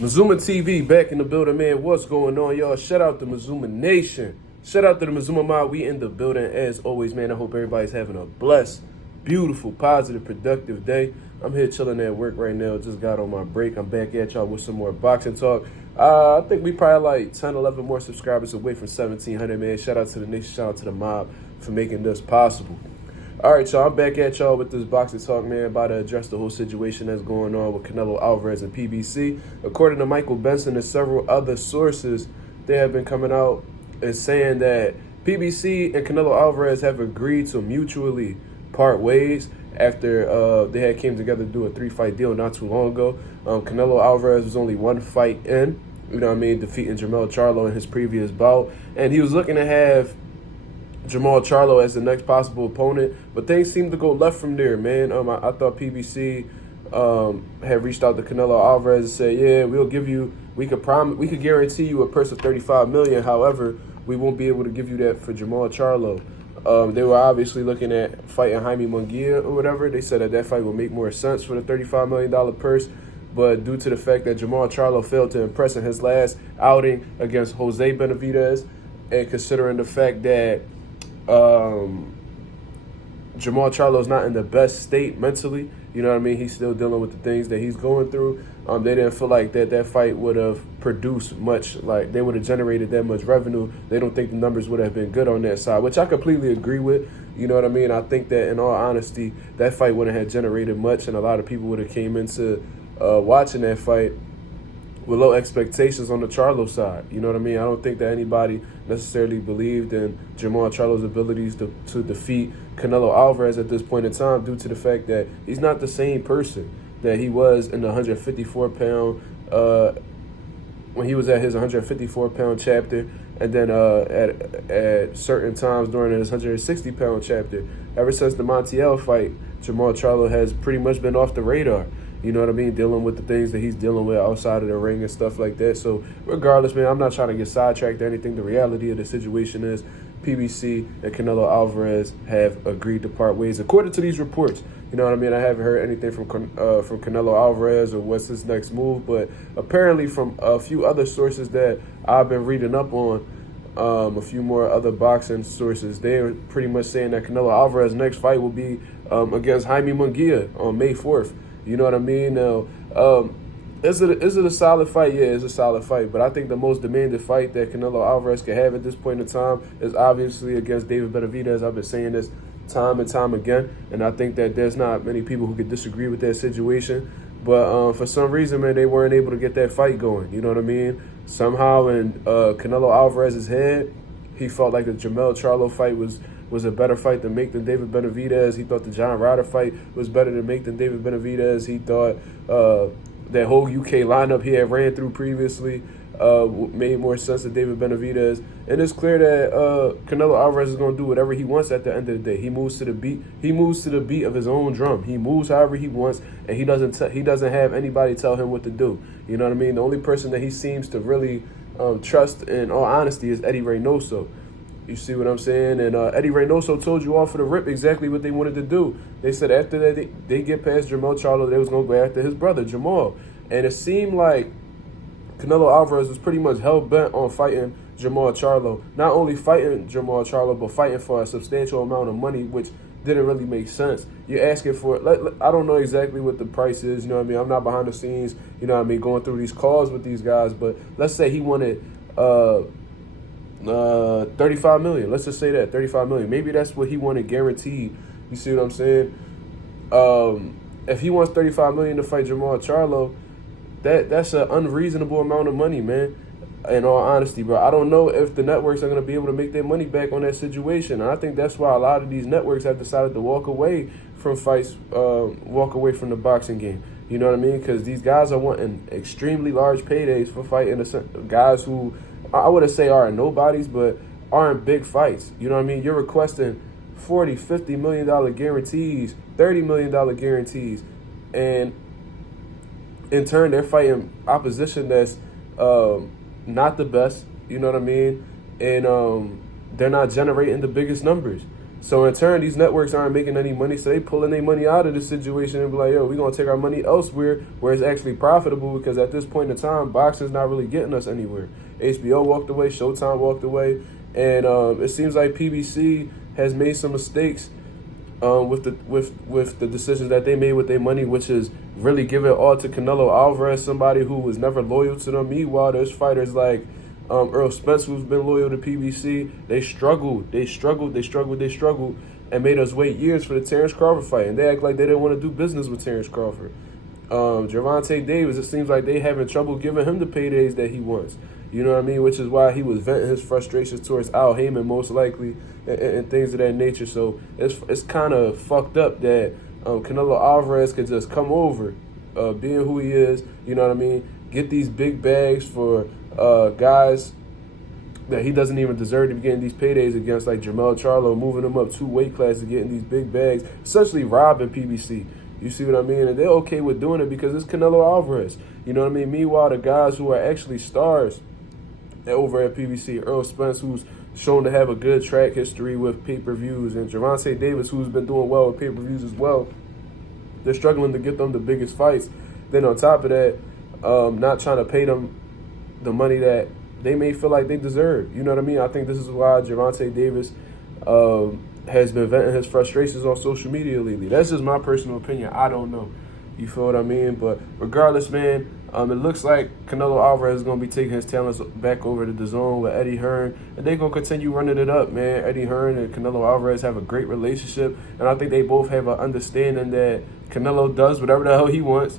Mazuma TV back in the building, man. What's going on, y'all? Shout out to Mazuma Nation. Shout out to the Mazuma Mob. We in the building as always, man. I hope everybody's having a blessed, beautiful, positive, productive day. I'm here chilling at work right now. Just got on my break. I'm back at y'all with some more boxing talk. I think we probably like 10, 11 more subscribers away from 1,700, man. Shout out to the nation. Shout out to the mob for making this possible. All right, y'all, I'm back at y'all with this boxing talk, man, about to address the whole situation that's going on with Canelo Alvarez and PBC. According to Michael Benson and several other sources, they have been coming out and saying that PBC and Canelo Alvarez have agreed to mutually part ways after they had came together to do a 3-fight deal not too long ago. Canelo Alvarez was only one fight in, you know what I mean, defeating Jermell Charlo in his previous bout, and he was looking to have Jermall Charlo as the next possible opponent, but things seemed to go left from there, man. I thought PBC had reached out to Canelo Alvarez and said, "Yeah, we'll give you, we could guarantee you a purse of $35 million. However, we won't be able to give you that for Jermall Charlo." They were obviously looking at fighting Jaime Munguia or whatever. They said that fight would make more sense for the $35 million purse, but due to the fact that Jermall Charlo failed to impress in his last outing against Jose Benavidez, and considering the fact that Jermall Charlo's not in the best state mentally, you know what I mean? He's still dealing with the things that he's going through. They didn't feel like that fight would have produced much, like they would have generated that much revenue. They don't think the numbers would have been good on that side, which I completely agree with. You know what I mean? I think that in all honesty, that fight wouldn't have generated much, and a lot of people would have came into watching that fight with low expectations on the Charlo side. You know what I mean? I don't think that anybody necessarily believed in Jermall Charlo's abilities to defeat Canelo Alvarez at this point in time, due to the fact that he's not the same person that he was in the 154-pound, when he was at his 154-pound chapter, and then at certain times during his 160-pound chapter. Ever since the Montiel fight, Jermall Charlo has pretty much been off the radar. You know what I mean? Dealing with the things that he's dealing with outside of the ring and stuff like that. So regardless, man, I'm not trying to get sidetracked or anything. The reality of the situation is PBC and Canelo Alvarez have agreed to part ways, according to these reports. You know what I mean? I haven't heard anything from Canelo Alvarez or what's his next move, but apparently from a few other sources that I've been reading up on, a few more other boxing sources, they're pretty much saying that Canelo Alvarez's next fight will be against Jaime Munguia on May 4th. You know what I mean? Now, is it a solid fight? Yeah, it's a solid fight. But I think the most demanded fight that Canelo Alvarez can have at this point in time is obviously against David Benavidez. I've been saying this time and time again, and I think that there's not many people who could disagree with that situation. But for some reason, man, they weren't able to get that fight going. You know what I mean? Somehow in Canelo Alvarez's head, he felt like the Jermell Charlo fight was a better fight to make than David Benavidez. He thought the John Ryder fight was better to make than David Benavidez. He thought that whole UK lineup he had ran through previously made more sense than David Benavidez. And it's clear that Canelo Alvarez is going to do whatever he wants at the end of the day. He moves to the beat. He moves to the beat of his own drum. He moves however he wants, and he doesn't have anybody tell him what to do. You know what I mean? The only person that he seems to really trust, in all honesty, is Eddie Reynoso. You see what I'm saying? And Eddie Reynoso told you off for the rip exactly what they wanted to do. They said after that they get past Jermell Charlo, they was going to go after his brother, Jermall. And it seemed like Canelo Alvarez was pretty much hell-bent on fighting Jermall Charlo. Not only fighting Jermall Charlo, but fighting for a substantial amount of money, which didn't really make sense. You're asking for, I don't know exactly what the price is, you know what I mean? I'm not behind the scenes, you know what I mean, going through these calls with these guys, but let's say he wanted $35 million. Let's just say that, $35 million. Maybe that's what he wanted guaranteed. You see what I'm saying? If he wants $35 million to fight Jermall Charlo, that's an unreasonable amount of money, man. In all honesty, bro, I don't know if the networks are going to be able to make their money back on that situation. And I think that's why a lot of these networks have decided to walk away from fights, walk away from the boxing game. You know what I mean? Because these guys are wanting extremely large paydays for fighting guys who I wouldn't say are nobodies, but aren't big fights. You know what I mean? You're requesting $40, $50 million guarantees, $30 million guarantees, and in turn, they're fighting opposition that's not the best, you know what I mean? And they're not generating the biggest numbers. So in turn, these networks aren't making any money, so they pulling their money out of the situation and be like, yo, we're going to take our money elsewhere where it's actually profitable, because at this point in time, boxing's not really getting us anywhere. HBO walked away, Showtime walked away, and it seems like PBC has made some mistakes with the decisions that they made with their money, which is really give it all to Canelo Alvarez, somebody who was never loyal to them. Meanwhile, there's fighters like Earl Spence, who's been loyal to PBC. They struggled, and made us wait years for the Terence Crawford fight. And they act like they didn't want to do business with Terence Crawford. Gervonta Davis, it seems like they having trouble giving him the paydays that he wants. You know what I mean? Which is why he was venting his frustrations towards Al Heyman, most likely, and things of that nature. So it's kind of fucked up that Canelo Alvarez could just come over, being who he is, you know what I mean? Get these big bags for guys that he doesn't even deserve to be getting these paydays against, like Jermell Charlo, moving him up 2 weight classes, getting these big bags, essentially robbing PBC. You see what I mean? And they're okay with doing it because it's Canelo Alvarez. You know what I mean? Meanwhile, the guys who are actually stars over at PBC, Earl Spence, who's shown to have a good track history with pay-per-views, and Gervonta Davis, who's been doing well with pay-per-views as well, they're struggling to get them the biggest fights. Then on top of that, not trying to pay them the money that they may feel like they deserve. You know what I mean? I think this is why Gervonta Davis has been venting his frustrations on social media lately. That's just my personal opinion. I don't know. You feel what I mean? But regardless, man, it looks like Canelo Alvarez is going to be taking his talents back over to DAZN with Eddie Hearn, and they're going to continue running it up, man. Eddie Hearn and Canelo Alvarez have a great relationship, and I think they both have an understanding that Canelo does whatever the hell he wants,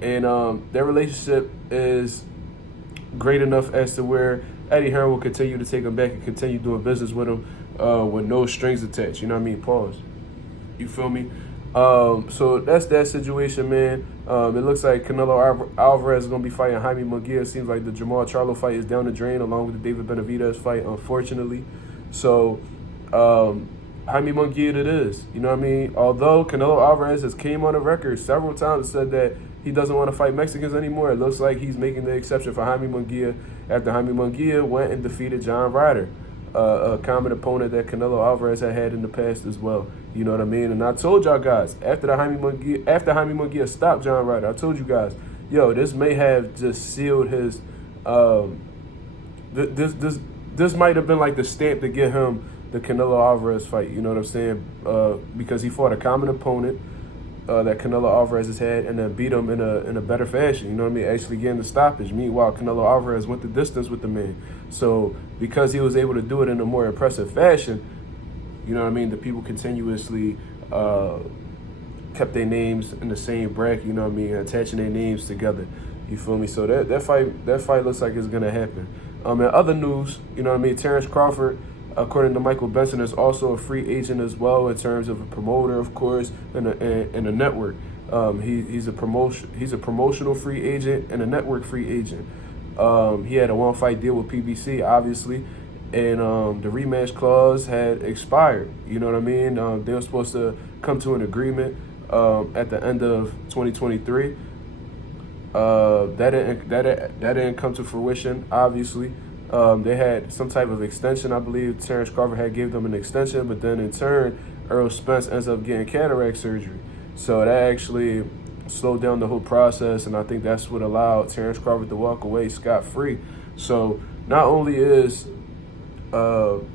and their relationship is great enough as to where Eddie Hearn will continue to take him back and continue doing business with him with no strings attached. You know what I mean? Pause. You feel me? So that's that situation, man. It looks like Canelo Alvarez is going to be fighting Jaime Munguia. It seems like the Jermall Charlo fight is down the drain, along with the David Benavidez fight, unfortunately. So Jaime Munguia it is. You know what I mean? Although Canelo Alvarez has came on the record several times and said that he doesn't want to fight Mexicans anymore, it looks like he's making the exception for Jaime Munguia after Jaime Munguia went and defeated John Ryder, a common opponent that Canelo Alvarez had in the past as well. You know what I mean? And I told y'all guys, after Jaime Munguia stopped John Ryder, I told you guys, yo, this may have just sealed his this might have been like the stamp to get him the Canelo Alvarez fight. You know what I'm saying? Because he fought a common opponent that Canelo Alvarez has had, and then beat him in a better fashion. You know what I mean? Actually getting the stoppage. Meanwhile, Canelo Alvarez went the distance with the man. So because he was able to do it in a more impressive fashion, you know what I mean, the people continuously kept their names in the same bracket. You know what I mean? Attaching their names together. You feel me? So that fight looks like it's gonna happen. In other news, you know what I mean, Terence Crawford, according to Michael Benson, is also a free agent as well in terms of a promoter, of course, and a network. He's a promotional free agent and a network free agent. He had a 1-fight deal with PBC, obviously, and the rematch clause had expired. You know what I mean? They were supposed to come to an agreement at the end of 2023. That didn't come to fruition, obviously. They had some type of extension. I believe Terence Crawford had gave them an extension, but then in turn, Earl Spence ends up getting cataract surgery. So that actually slowed down the whole process, and I think that's what allowed Terence Crawford to walk away scot-free. So not only is Canelo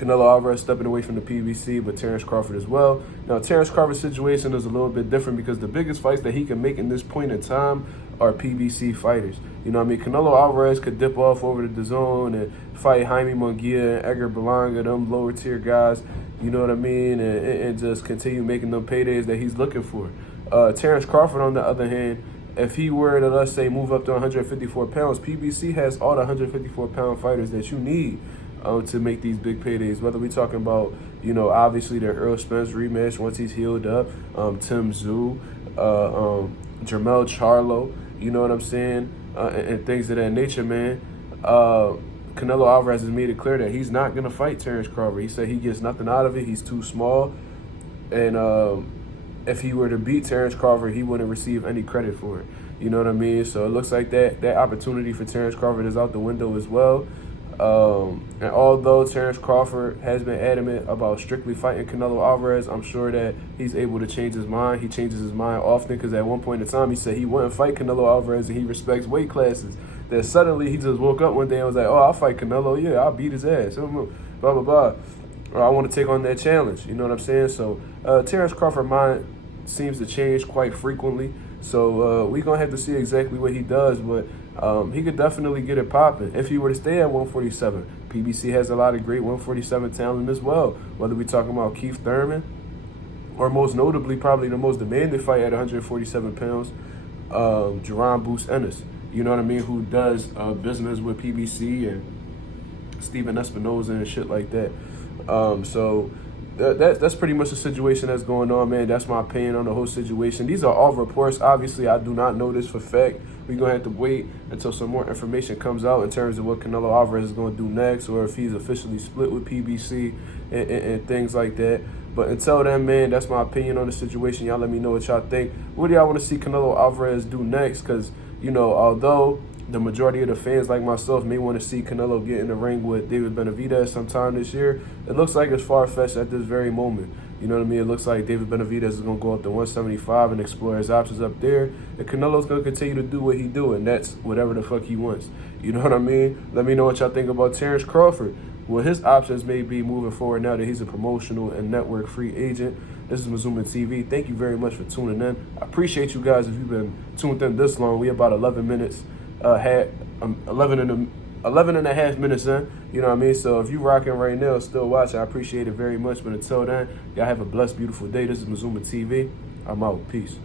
Alvarez stepping away from the PBC, but Terence Crawford as well. Now, Terence Crawford's situation is a little bit different because the biggest fights that he can make in this point in time are PBC fighters. You know what I mean? Canelo Alvarez could dip off over to DAZN and fight Jaime Munguia and Edgar Berlanga, them lower tier guys, you know what I mean, and just continue making them paydays that he's looking for. Terence Crawford, on the other hand, if he were to, let's say, move up to 154 pounds, PBC has all the 154-pound fighters that you need to make these big paydays. Whether we're talking about, you know, obviously the Earl Spence rematch once he's healed up, Tim Tszyu, Jermell Charlo, you know what I'm saying, and things of that nature, man. Canelo Alvarez has made it clear that he's not going to fight Terence Crawford. He said he gets nothing out of it. He's too small. And if he were to beat Terence Crawford, he wouldn't receive any credit for it. You know what I mean? So it looks like that opportunity for Terence Crawford is out the window as well. And although Terence Crawford has been adamant about strictly fighting Canelo Alvarez, I'm sure that he's able to change his mind. He changes his mind often because at one point in time he said he wouldn't fight Canelo Alvarez and he respects weight classes. Then suddenly he just woke up one day and was like, oh, I'll fight Canelo. Yeah, I'll beat his ass. Blah, blah, blah. Or I want to take on that challenge. You know what I'm saying? So Terence Crawford's mind seems to change quite frequently. So we're going to have to see exactly what he does. But he could definitely get it popping if he were to stay at 147. PBC has a lot of great 147 talent as well. Whether we're talking about Keith Thurman or most notably probably the most demanding fight at 147 pounds, Jerron Boots Ennis. You know what I mean? Who does business with PBC and Steven Espinoza and shit like that. So that's pretty much the situation that's going on, man. That's my opinion on the whole situation. These are all reports. Obviously, I do not know this for fact. We're going to have to wait until some more information comes out in terms of what Canelo Alvarez is going to do next, or if he's officially split with PBC and things like that. But until then, man, that's my opinion on the situation. Y'all let me know what y'all think. What do y'all want to see Canelo Alvarez do next? Because, you know, although the majority of the fans like myself may want to see Canelo get in the ring with David Benavidez sometime this year, it looks like it's far-fetched at this very moment. You know what I mean? It looks like David Benavidez is going to go up to 175 and explore his options up there. And Canelo's going to continue to do what he do, and that's whatever the fuck he wants. You know what I mean? Let me know what y'all think about Terence Crawford. What his options may be moving forward now that he's a promotional and network free agent. This is Mazuma TV. Thank you very much for tuning in. I appreciate you guys if you've been tuned in this long. We about 11 minutes, 11 and a half minutes in. You know what I mean? So if you rocking right now, still watching, I appreciate it very much. But until then, y'all have a blessed, beautiful day. This is Mazuma TV. I'm out. Peace.